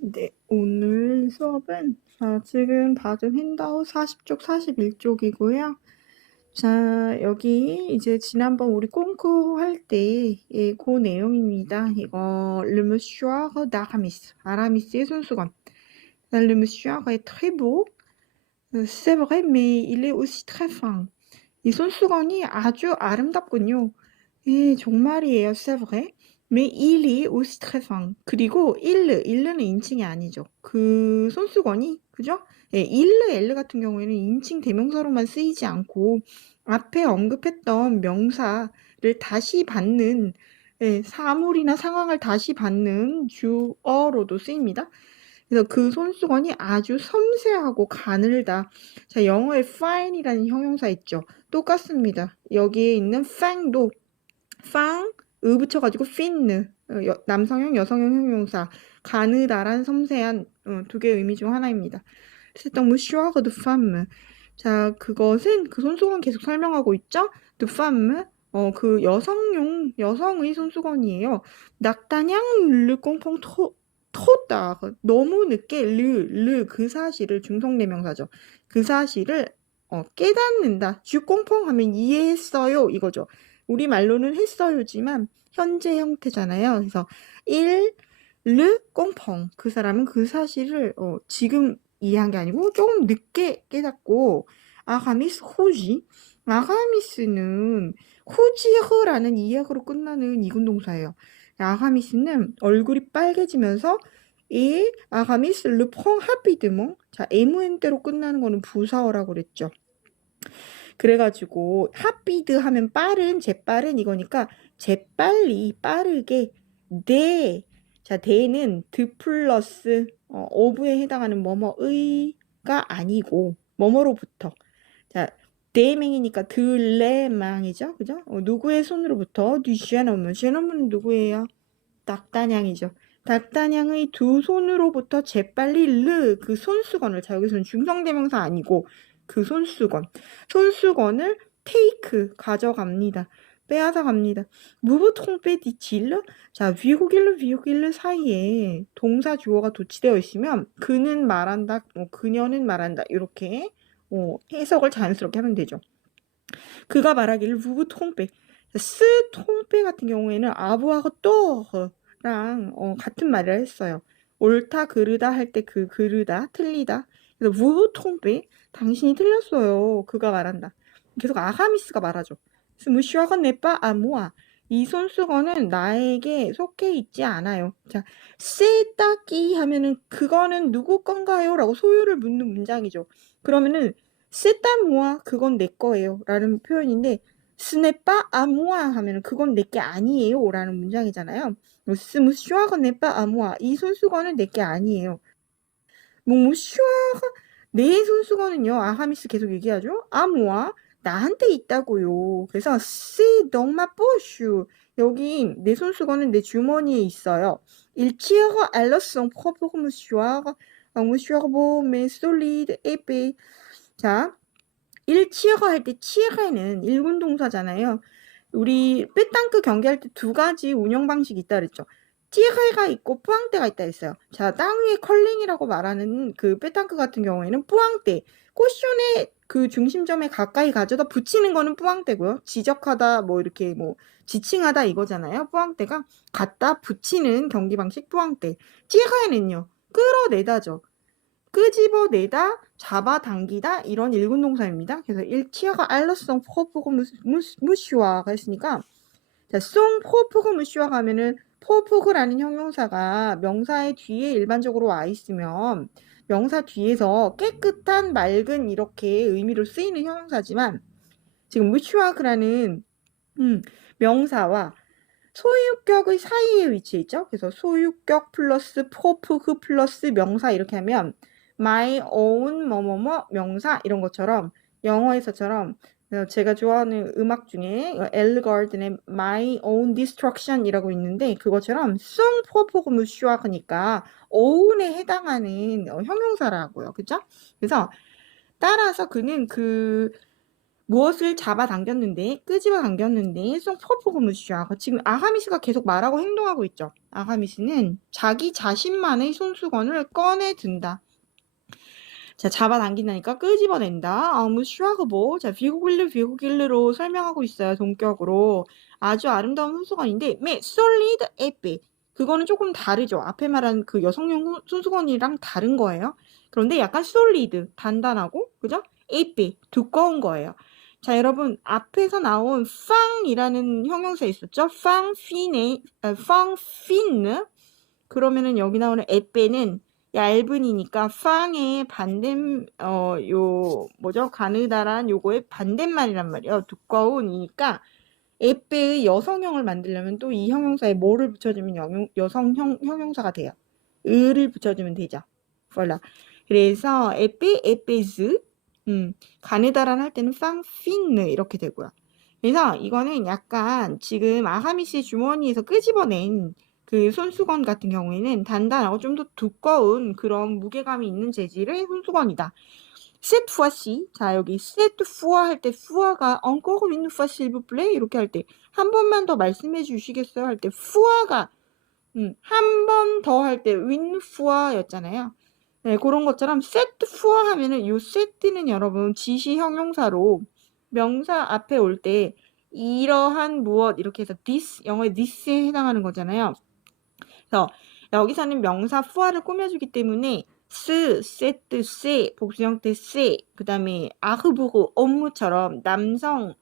네, 오늘 수업은 자, 지금 받은 핸드아웃 40쪽, 41쪽이고요. 자, 여기 이제 지난번 우리 콩쿠 할 때, 예, 그 내용입니다. 이거, monsieur d'Aramis, 아라미스의 손수건. Monsieur est très beau. Euh, C'est vrai. 이 손수건이 아주 아름답군요. 예, 정말이에요. C'est. Mais il est. 그리고 일르, 일르는 인칭이 아니죠. 그 손수건이, 그죠? 예, 일르, 엘르 같은 경우에는 인칭 대명사로만 쓰이지 않고 앞에 언급했던 명사를 다시 받는 예, 사물이나 상황을 다시 받는 주어로도 쓰입니다. 그래서 그 손수건이 아주 섬세하고 가늘다. 자, 영어에 fine이라는 형용사 있죠. 똑같습니다. 여기에 있는 fang도 fang 으 붙여가지고 fin 어, 여, 남성형 여성형 형용사 가느다란 섬세한 어, 두 개의 의미 중 하나입니다. C'est un monsieur de femme. 자 그것은 그 손수건 계속 설명하고 있죠. femme 어, 그 여성용 여성의 손수건이에요. 낙다냥 르 꽁꽁 토 토다 너무 늦게 르르 그 사실을 중성대명사죠. 그 사실을 어, 깨닫는다. 주꽁펑 하면 이해했어요 이거죠. 우리 말로는 했어요지만 현재 형태잖아요. 그래서 일, 르, 꽁펑 그 사람은 그 사실을 어, 지금 이해한 게 아니고 조금 늦게 깨닫고 아가미스 호지 아가미스는 호지흐라는 이해으로 끝나는 이군동사예요. 아가미스는 얼굴이 빨개지면서 이 아가미스 르펑 하피드몽 자 MN대로 끝나는 거는 부사어라고 그랬죠. 그래가지고 핫비드 하면 빠른 재빠른 이거니까 재빨리 빠르게 네. 자 대는 드 플러스 어, 오브에 해당하는 뭐뭐의가 아니고 뭐뭐로부터. 자 대명이니까 들레망이죠? 그죠? 어, 누구의 손으로부터? 뒤쉐너문 쉐너문은 누구예요? 닭단양이죠. 닭단양의 두 손으로부터 재빨리 르 그 손수건을. 자 여기서는 중성대명사 아니고 그 손수건. 손수건을 테이크 가져갑니다. 빼앗아 갑니다. 무브 통빼 디칠러 자 위호길르 위호길르 사이에 동사 주어가 도치되어 있으면 그는 말한다, 뭐 그녀는 말한다 이렇게 어, 해석을 자연스럽게 하면 되죠. 그가 말하기를 무브 통빼 스 통빼 같은 경우에는 아부하고 또랑 어, 같은 말을 했어요. 옳다 그르다 할 때 그 그르다 틀리다 그래서 무브 통빼 당신이 틀렸어요. 그가 말한다. 계속 아가미스가 말하죠. 스무시와건 네빠 아모아. 이 손수건은 나에게 속해 있지 않아요. 자, 세따끼 하면은 그거는 누구 건가요? 라고 소유를 묻는 문장이죠. 그러면은 세따모아 그건 내 거예요. 라는 표현인데 스네빠 아모아 하면은 그건 내게 아니에요. 라는 문장이잖아요. 스무시와건 네빠 아모아. 이 손수건은 내게 아니에요. 뭐무시와가 내 손수건은요. 아하미스 계속 얘기하죠. 아모아 나한테 있다고요. 그래서 시 덩마 뽀슈 여기 내 손수건은 내 주머니에 있어요. 일치어가 알러송 퍼포그 무슈아가 무슈아보 메솔리드 에페 자 일치어가 할때 치어가는 일군 동사잖아요. 우리 빼땅크 경기할 때 두 가지 운영 방식이 있다 그랬죠. 찌해가 있고 뿌앙대가 있다 했어요. 자, 땅 위에 컬링이라고 말하는 그 빼땅크 같은 경우에는 뿌앙대. 쿠션의 그 중심점에 가까이 가져다 붙이는 거는 뿌앙대고요. 지적하다 뭐 이렇게 뭐 지칭하다 이거잖아요. 뿌앙대가 갖다 붙이는 경기 방식 뿌앙대. 찌해가에는요. 끌어내다죠. 끄집어내다, 잡아당기다 이런 일군 동사입니다. 그래서 일치어가 알러송 포포고 무슈아가 했으니까 자, 송 포포고 무슈아가 하면은 포프그라는 형용사가 명사의 뒤에 일반적으로 와 있으면 명사 뒤에서 깨끗한, 맑은 이렇게 의미로 쓰이는 형용사지만 지금 무슈아크라는 음, 명사와 소유격의 사이에 위치해 있죠. 그래서 소유격 플러스 포프그 플러스 명사 이렇게 하면 my own 뭐뭐뭐 명사 이런 것처럼 영어에서처럼 제가 좋아하는 음악 중에 엘 가든의 My Own Destruction이라고 있는데 그것처럼 송 포포그무 슈아크니까 어운에 해당하는 형용사라고요. 그죠? 그래서 따라서 그는 그 무엇을 잡아당겼는데 끄집어 당겼는데 송 퍼포그 무시아 지금 아하미스가 계속 말하고 행동하고 있죠. 아하미스는 자기 자신만의 손수건을 꺼내 든다. 자, 잡아당긴다니까 끄집어낸다. 아, 무슈아그보. 자, 비고길르 비고길르로 설명하고 있어요. 동격으로. 아주 아름다운 손수건인데 메 솔리드 에페. 그거는 조금 다르죠. 앞에 말한 그 여성용 손- 손수건이랑 다른 거예요. 그런데 약간 솔리드, 단단하고, 그죠? 에페, 두꺼운 거예요. 자, 여러분, 앞에서 나온 팡이라는 형용사 있었죠? 팡 피네, 아, 팡피느. 그러면은 여기 나오는 에페는 얇은이니까 팡의 반대, 어, 요, 뭐죠? 가느다란 요거의 반대말이란 말이에요. 두꺼운이니까 에페의 여성형을 만들려면 또 이 형용사에 뭐를 붙여주면 영, 여성형 형용사가 돼요. 을을 붙여주면 되죠. voilà. 그래서 에페, 에페즈, 음, 가느다란 할 때는 팡피느 이렇게 되고요. 그래서 이거는 약간 지금 아하미 씨의 주머니에서 끄집어낸 그 손수건 같은 경우에는 단단하고 좀 더 두꺼운 그런 무게감이 있는 재질의 손수건이다. cette 자 여기 cette fois 할 때 fua가 encore une fois 이렇게 할 때 한 번만 더 말씀해 주시겠어요 할 때 fua가 음, 한 번 더 할 때 une fois였잖아요. 네, 그런 것처럼 cette 하면은 요 set는 여러분 지시 형용사로 명사 앞에 올 때 이러한 무엇 이렇게 해서 this 영어의 this에 해당하는 거잖아요. 그래서 여기서는 명사 fua를 꾸며주기 때문에 스, 세트, 세, 복수형 때 세, 그 다음에 아흐부흐, 업무처럼 남성,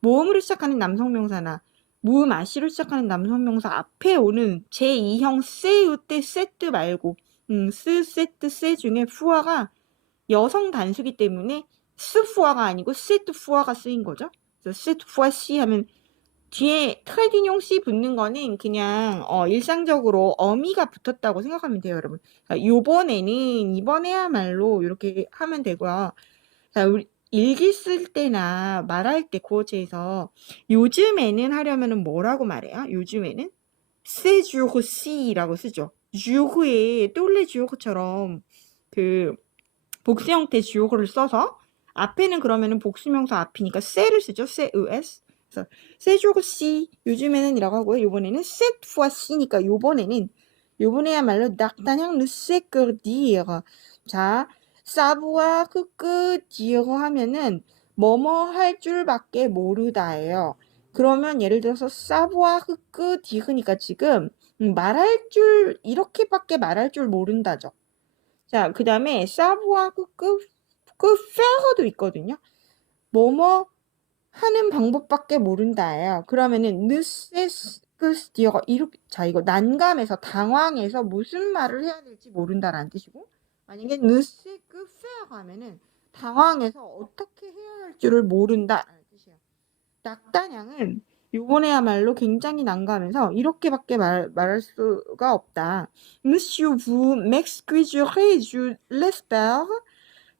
모음으로 시작하는 남성 명사나 무음 아시로 시작하는 남성 명사 앞에 오는 제2형 세우 때 세트 말고 음, 스, 세트, 세 중에 fua가 여성 단수기 때문에 스푸아가 아니고 세트 푸아가 쓰인 거죠. 그래서 세트 푸아 씨 하면 뒤에 트레디뇽 씨 붙는 거는 그냥 어, 일상적으로 어미가 붙었다고 생각하면 돼요, 여러분. 자, 요번에는 이번에야말로 이렇게 하면 되고요. 자, 우리 일기 쓸 때나 말할 때 구어체에서 요즘에는 하려면은 뭐라고 말해요? 요즘에는 세주르 씨라고 쓰죠. 주르의 똘레 주르처럼 그 복수 형태 주어를 써서 앞에는 그러면은 복수명사 앞이니까 세를 쓰죠. 세, es. 그래서 세주고 씨 요즘에는 이라고 하고요. 요번에는 세트와 씨니까 요번에는 요번에야말로 낙단형 르세크 디에가 자 사부와 그끄 디에가 하면은 뭐뭐 할 줄밖에 모르다예요. 그러면 예를 들어서 사부와 그끄 디흐니까 지금 음, 말할 줄 이렇게밖에 말할 줄 모른다죠. 자, 그 다음에 사부와 그, 그, 그 페어도 있거든요. 뭐뭐 하는 방법밖에 모른다예요. 그러면은 느세스 디어가 이렇게 자 이거 난감해서 당황해서 무슨 말을 해야 될지 모른다라는 뜻이고 만약에 느세그 페어가 하면은 당황해서 어떻게 해야 할 줄을 모른다라는 뜻이에요. 낙단양은 요번에야말로 굉장히 난감해서 이렇게밖에 말, 말할 수가 없다. Monsieur, vous m'excuserez, je l'espère.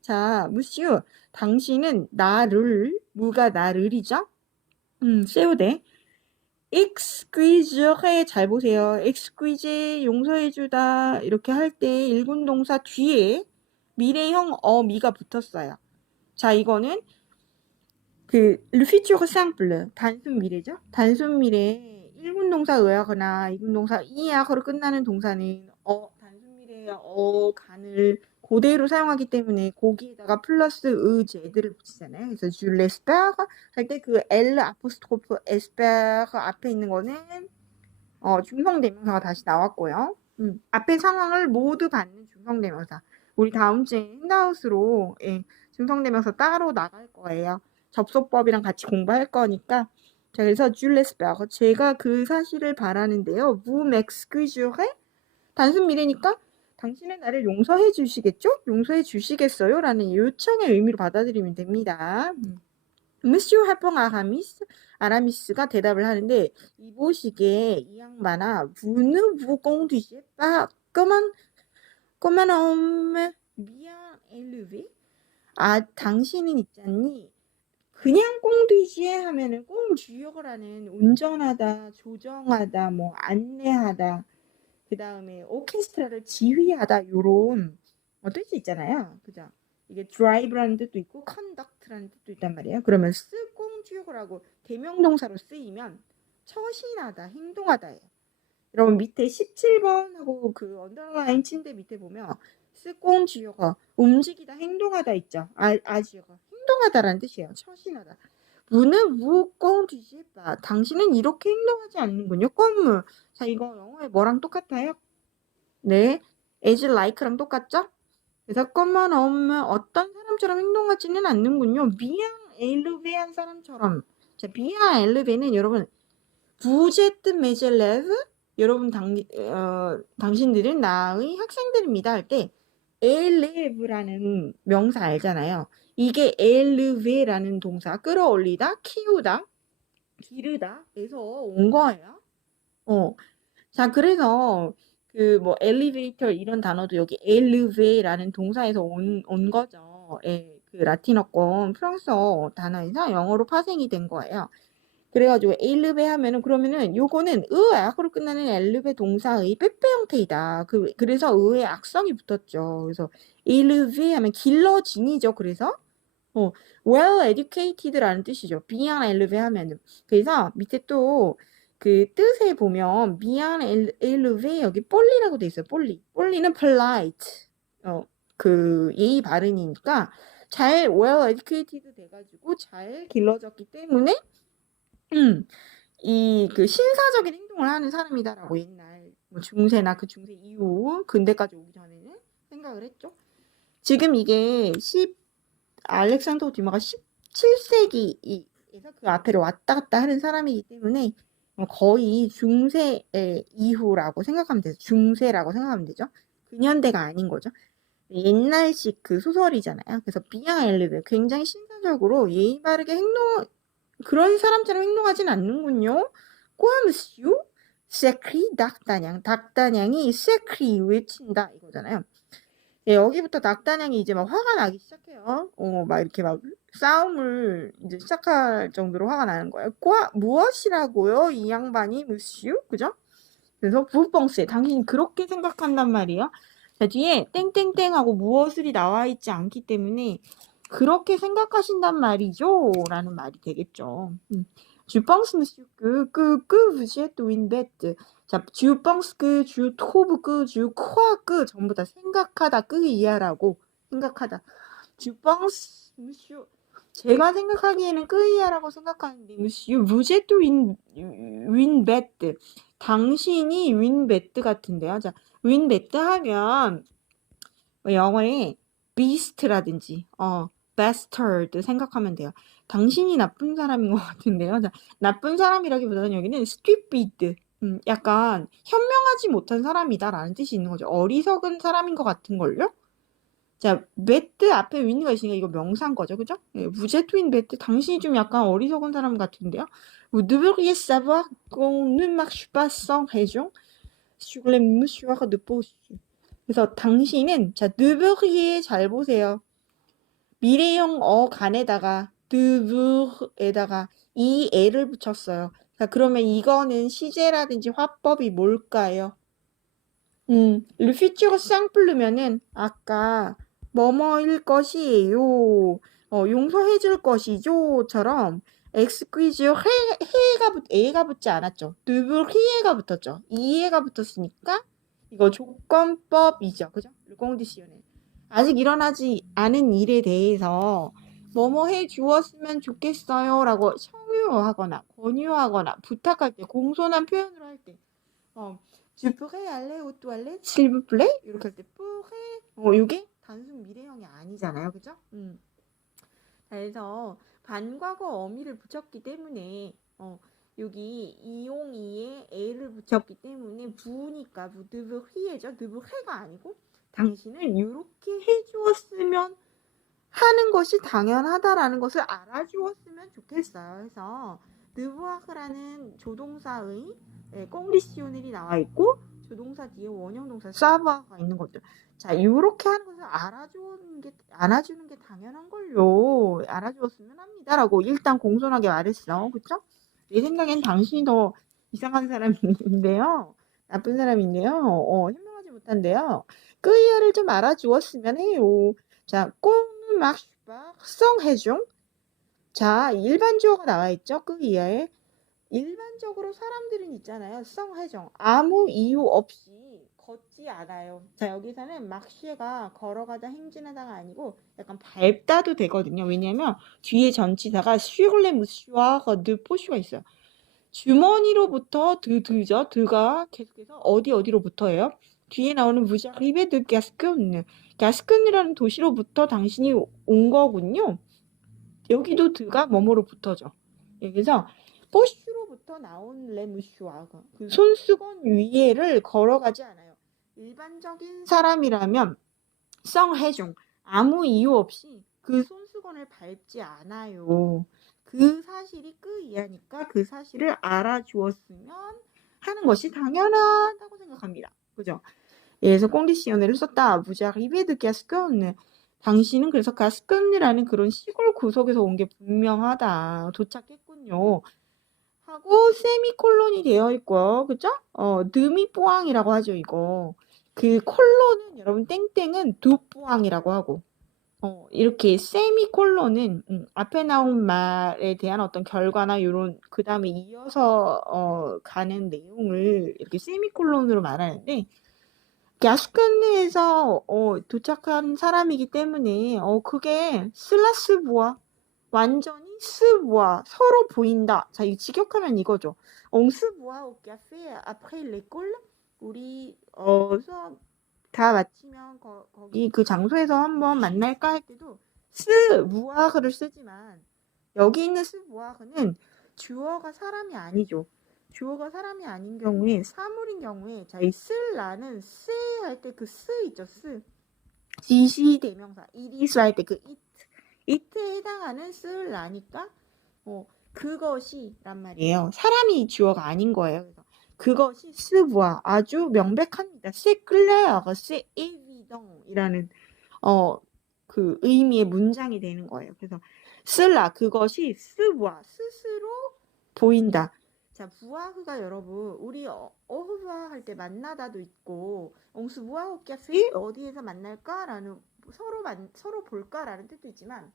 자, Monsieur, 당신은 나를, 무가 나를이죠? 음, 세우대. excuserez, 잘 보세요. excuse, 용서해주다. 이렇게 할 때 일군 동사 뒤에 미래형 어미가 붙었어요. 자, 이거는 그 futur simple 단순 미래죠. 단순 미래에 1군 동사 의하거나 2군 동사 이하거로 끝나는 동사는 어 단순 미래의 어 간을 그대로 사용하기 때문에 거기에다가 플러스 의 제드를 붙이잖아요. 그래서 je l'espère 할때 그 L 아포스트로프 espère 앞에 있는 거는 어 중성대명사가 다시 나왔고요. 음, 앞에 상황을 모두 받는 중성대명사. 우리 다음 주에 핸드아웃으로 예, 중성대명사 따로 나갈 거예요. 접속법이랑 같이 공부할 거니까 자 그래서 줄레스베르 제가 그 사실을 바라는데요. vous m'excuserez 단순 미래니까 당신은 나를 용서해 주시겠죠? 용서해 주시겠어요? 라는 요청의 의미로 받아들이면 됩니다. monsieur 할펑 아라미스 아라미스가 대답을 하는데 이보시게 이 양반아 comme un comme un homme bien élevé 아 당신은 있잖니 그냥 꽁두지에 하면은 꽁 주역을 하는 운전하다, 조정하다, 뭐 안내하다, 그 다음에 오케스트라를 지휘하다 요런 어, 뜻이 있잖아요. 그죠? 이게 drive라는 뜻도 있고 conduct라는 뜻도 있단 말이에요. 그러면 쓰공주역이라고 대명동사로 쓰이면 처신하다, 행동하다예요. 여러분 밑에 17번하고 그 언더라인 친데 밑에 보면 쓰공주역어 움직이다, 행동하다 있죠. 아, 아주역어 행동하다라는 뜻이에요. 처신하다. 무는 무공주시바 당신은 이렇게 행동하지 않는군요. 껌무. 자 이거 영어에 뭐랑 똑같아요? 네, as like랑 똑같죠? 그래서 껌만 없으면 어떤 사람처럼 행동하지는 않는군요. 비앙 엘르베한 사람처럼. 자, 비앙 엘르베는 여러분 부제트 메젤레브 여러분 당, 어, 당신들은 나의 학생들입니다 할 때 엘레브라는 명사 알잖아요. 이게 엘르베라는 동사 끌어올리다, 키우다, 기르다에서 온 거예요. 어. 자, 그래서 그 뭐 엘리베이터 이런 단어도 여기 엘르베라는 동사에서 온, 온 거죠. 예, 그 라틴어권 프랑스어 단어에서 영어로 파생이 된 거예요. 그래가지고 엘르베 하면은 그러면은 요거는 의 악으로 끝나는 엘르베 동사의 빼빼 형태이다. 그 그래서 의의 악성이 붙었죠. 그래서 엘르베 하면 길러진이죠. 그래서 어 well educated라는 뜻이죠. 비앙 엘르베 하면은 그래서 밑에 또 그 뜻에 보면 비앙 엘르베 여기 폴리라고 돼 있어요. 폴리. 폴리는 polite. 어 그 예의 바른이니까 잘 well educated 돼가지고 잘 길러졌기 때문에 음, 이그 신사적인 행동을 하는 사람이다라고 옛날 뭐 중세나 그 중세 이후 근대까지 오기 전에는 생각을 했죠. 지금 이게 10 알렉산더 디마가 17세기에서 그 앞에를 왔다 갔다 하는 사람이기 때문에 거의 중세 이후라고 생각하면 되죠. 중세라고 생각하면 되죠. 근현대가 아닌 거죠. 옛날식 그 소설이잖아요. 그래서 비앙 엘리베 굉장히 신사적으로 예의 바르게 행동 그런 사람처럼 행동하진 않는군요. 꼬아무슈 세크리 닭다냥 닭다냥이 세크리 외친다 이거잖아요. 예, 여기부터 닭다냥이 이제 막 화가 나기 시작해요. 어, 막 이렇게 막 싸움을 이제 시작할 정도로 화가 나는 거예요. 꼬아 무엇이라고요? 이 양반이 무슈 그죠? 그래서 부펑스에 당신이 그렇게 생각한단 말이에요. 자, 뒤에 땡땡땡하고 무엇을이 나와 있지 않기 때문에 그렇게 생각하신단 말이죠? 라는 말이 되겠죠. 음. 주펑스 무슈 그그그 부시에또 윈베트 자 주펑스 그주 토브 그주 코아 그 전부 다 생각하다 그 이하라고 생각하다 주펑스 무슈 제가 생각하기에는 그 이하라고 생각하는데 무슈 무제또 윈 윈베트 당신이 윈베트 같은데요. 자 윈베트 하면 영어에 beast라든지 어 bastard 생각하면 돼요. 당신이 나쁜 사람인 것 같은데요. 자, 나쁜 사람이라기보다는 여기는 stupid, 음, 약간 현명하지 못한 사람이다라는 뜻이 있는 거죠. 어리석은 사람인 것 같은 걸요? 자, 배트 앞에 윈가 있으니까 이거 명사인 거죠, 그죠? 네, 무제투인 배트, 당신이 좀 약간 어리석은 사람 같은데요. Vous devriez savoir qu'on posture. 그래서 당신은 자, devriez 잘 보세요. 미래형 어 간에다가 드브에다가 이 애를 붙였어요. 자, 그러면 이거는 시제라든지 화법이 뭘까요? 음, 르피처가 쌍플르면은 아까 뭐뭐일 것이에요. 어, 용서해 줄 것이죠처럼 해, 해가 붙, 애가 붙지 않았죠. 드블 히에가 붙었죠. 이해가 붙었으니까 이거 조건법이죠. 그죠? 르공디시오네. 아직 일어나지 않은 일에 대해서 뭐뭐 해 주었으면 좋겠어요 라고 청유하거나 권유하거나 부탁할 때 공손한 표현으로 할 때 어, 오뚜 알레 실브플레 이렇게 할때 뿌레 어, 이게 단순 미래형이 아니잖아요 그죠? 음. 그래서 반과거 어미를 붙였기 때문에 어, 여기 이용이에 에를 붙였기 때문에 부니까 드브 휘에죠 드브 해가 아니고 당신은 이렇게 해주었으면 하는 것이 당연하다라는 것을 알아주었으면 좋겠어요. 그래서 느부아크라는 조동사의 네, 꽁리시오넬이 나와 있고 조동사 뒤에 원형 동사 사바가 있는 것들. 자, 이렇게 하는 것을 알아주는 게 알아주는 게 당연한 걸요. 알아주었으면 합니다라고 일단 공손하게 말했어. 그쵸? 내 생각엔 당신이 더 이상한 사람인데요. 나쁜 사람인데요. 어, 현명하지 못한데요. 그 이하를 좀 알아주었으면 해요. 자, 꽁 pas sans raison. 자, 일반 주어가 나와 있죠? 그 이하에 일반적으로 사람들은 있잖아요. 성해정. 아무 이유 없이 걷지 않아요. 자, 여기서는 막시가 걸어가다 행진하다가 아니고 약간 밟다도 되거든요. 왜냐면 뒤에 전치사가 슈글레 무슈와 드 포슈가 있어요. 주머니로부터 드 드죠. 드가 계속해서 어디 어디로부터예요? 뒤에 나오는 무작 리베 드 가스콘. 가스콘이라는 도시로부터 당신이 온 거군요. 여기도 드가 뭐뭐로부터죠. 여기서 포슈로부터 나온 레무슈아가 그 손수건 위에를 걸어가지 않아요. 일반적인 사람이라면 성해종 아무 이유 없이 그 손수건을 밟지 않아요. 그 사실이 그 이하니까 그 사실을 알아주었으면 하는 것이 당연하다고 생각합니다. 그죠? 그래서 꽁디시연을 썼다. 무자리베드 가스콘. 당신은 그래서 가스콘이라는 그런 시골 구석에서 온 게 분명하다. 도착했군요. 하고 세미콜론이 되어 있고요. 그죠? 어, 드미뽀앙이라고 하죠, 이거. 그 콜론은 여러분 땡땡은 두뽀앙이라고 하고 어, 이렇게 세미콜론은 음, 앞에 나온 말에 대한 어떤 결과나 요런 그 다음에 이어서 어, 가는 내용을 이렇게 세미콜론으로 말하는데 가스콘에서 어, 도착한 사람이기 때문에 어, 그게 슬라스부와 완전히 스부와 서로 보인다. 자, 이 직역하면 이거죠. 옹스부와 오 카페 après l'école 우리 어 수업 다 마치면 거, 거기 그 장소에서 한번 만날까 할 때도 스 무아흐를 쓰지만 여기 있는 스 무아흐는 주어가 사람이 아니죠. 주어가 사람이 아닌 경우에 사물인 경우에 자 이 쓸라는 스할때그스 있죠 스 지시 대명사 이리스 할 때 그 it it에 해당하는 쓸라니까 어 그것이란 말이에요. 사람이 주어가 아닌 거예요. 그래서 그것이 스부아 아주 명백합니다. c'est clair, c'est évident이라는 어 그 의미의 문장이 되는 거예요. 그래서 쓸라 그것이 스부아 스스로 보인다. 자 부아흐가 여러분 우리 어, 어흐부아 할때 만나다도 있고 옹수 부아호께서 어디에서 만날까라는 서로 만 서로 볼까라는 뜻도 있지만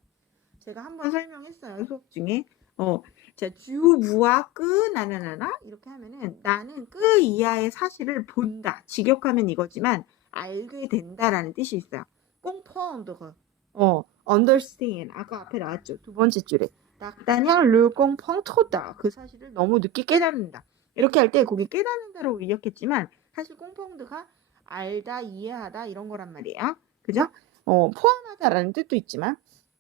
제가 한번 설명했어요 수업 중에 어 자, 주, 무와, 끄, 나나나나 이렇게 하면은 나는 끄 이하의 사실을 본다. 직역하면 이거지만 알게 된다라는 뜻이 있어요. 꽁펑드 어, understand. 아까 앞에 나왔죠. 두 번째 줄에. 낙다냥 르꽁펑 토다. 그 사실을 너무 늦게 깨닫는다. 이렇게 할 때 거기 깨닫는다로 의역했지만 사실 꽁펑드가 알다, 이해하다 이런 거란 말이에요. 그죠? 어, 포함하다라는 뜻도 있지만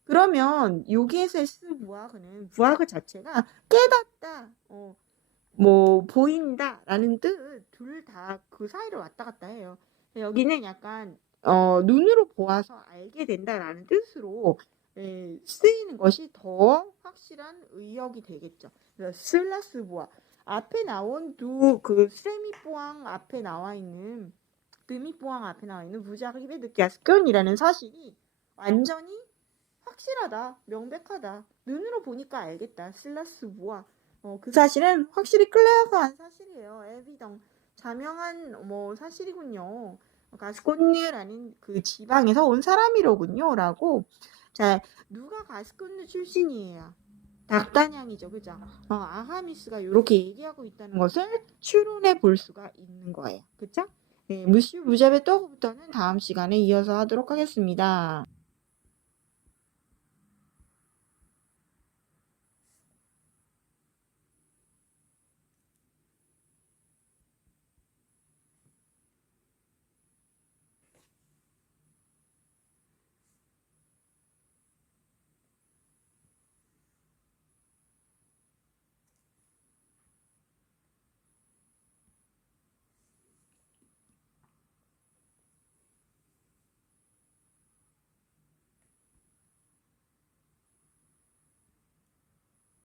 그러면 여기에서의 스 무아그는 무아그 자체가 깨닫다, 어, 뭐 보인다라는 뜻 둘 다 그 사이를 왔다 갔다 해요. 여기는 약간 어, 눈으로 보아서 알게 된다라는 뜻으로 에, 쓰이는 것이 더 확실한 의역이 되겠죠. 그래서 슬라스 부아 앞에 나온 두그 세미뽀앙 앞에 나와 있는 드미뽀앙 앞에 나와 있는 무자기베 느끼아스견이라는 사실이 완전히 확실하다, 명백하다. 눈으로 보니까 알겠다. 슬라스 무아. 어, 그 사실은 확실히 클레어한 사실이에요. 에비덩. 자명한 뭐 사실이군요. 가스콘느라는 그 지방에서 온 사람이로군요. 라고. 자, 누가 가스콘느 출신이에요? 닥다냥이죠. 그죠? 어, 아하미스가 이렇게 얘기하고 있다는 것을 추론해 볼 수가 있는 거예요. 그쵸? 네, 무슈 무잡의 떡부터는 다음 시간에 이어서 하도록 하겠습니다.